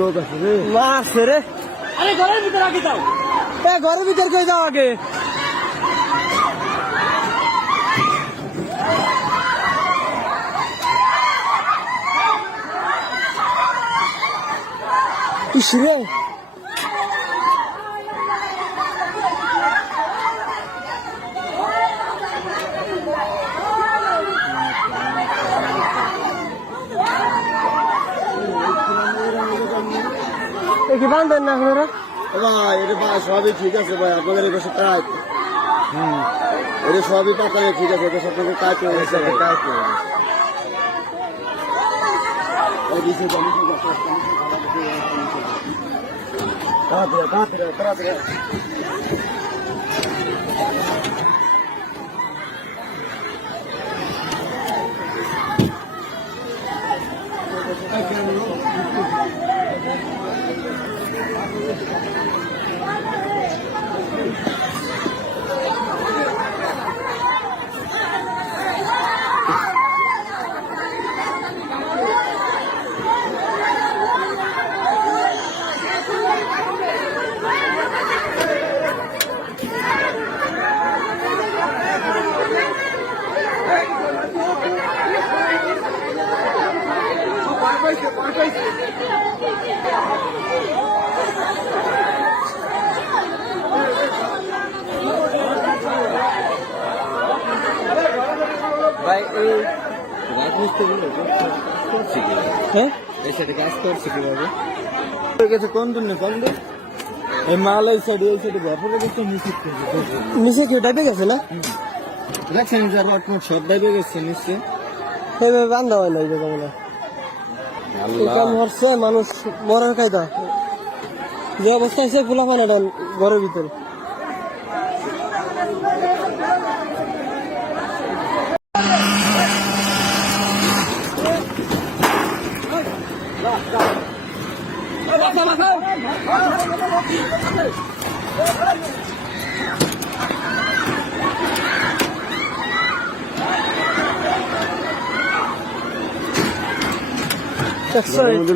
লোক আছে রে, আছে রে। আরে ঘরের ভিতরে আগে যাও, ঘরের ভিতরে কে যাও আগে। ইসরে কি বান্ধেন না আপনারা? ভাই এটা ভাই সবই ঠিক আছে ভাই, আপনাদের এই বছর কাজ এটা সবই পাকা ঠিক আছে, এটা আপনাদের কাজ হয়ে গেছে, কাজ হয়ে গেছে। ভাই এই রাজমিস্ত্রি করছি কি? হ্যাঁ এর সাথে কাজ করছি কিভাবে? কোন দিন কোন দিন এই মাল এই সাইডে ব্যাপারে গেছে নিচে কি ডাইবে গেছে না? দেখছেন সব ডাইবে গেছে নিচে, সেভাবে বান্ধা হয় না এই জায়গা মনে কাম হচ্ছে, মানুষ মরার কায়দা যে অবস্থা আছে পোলা পানাটা ঘরের ভিতরে।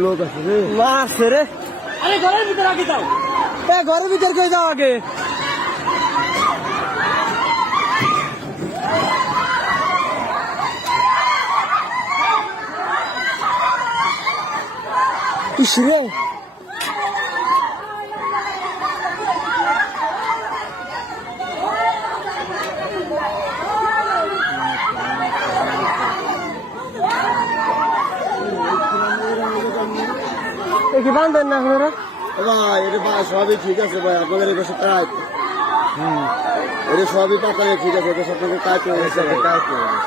লোক আছে রে, আছে রে। আরে ঘরের ভিতরে আগে যাও, ঘরের ভিতরে কে যাও আগে। ইসরে কি বান্ধেন না আপনারা? ভাই এটা ভাই সবই ঠিক আছে ভাই, আপনাদের এই বছর কাজ এটা সবই পাকা ঠিক আছে, এটা আপনাদের কাজ হয়ে গেছে, কাজ হয়ে গেছে।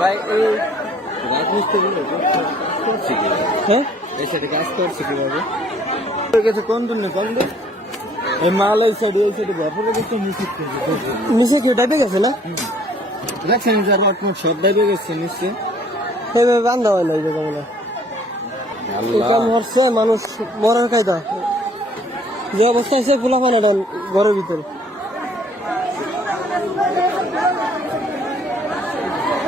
ভাই এই রাজমিস্ত্রি করছি কি? হ্যাঁ এর সাথে কাজ করছি কিভাবে? কোন দিন কোন দিন এই মাল এই সাইডে ব্যাপারে গেছে নিচে কি ডাইবে গেছে না? দেখছেন সব ডাইবে গেছে নিচে, সেভাবে বান্ধা হয় না এই জায়গা মনে কাম হচ্ছে, মানুষ মরার কায়দা যে অবস্থা আছে পোলা পানাটা ঘরের ভিতরে।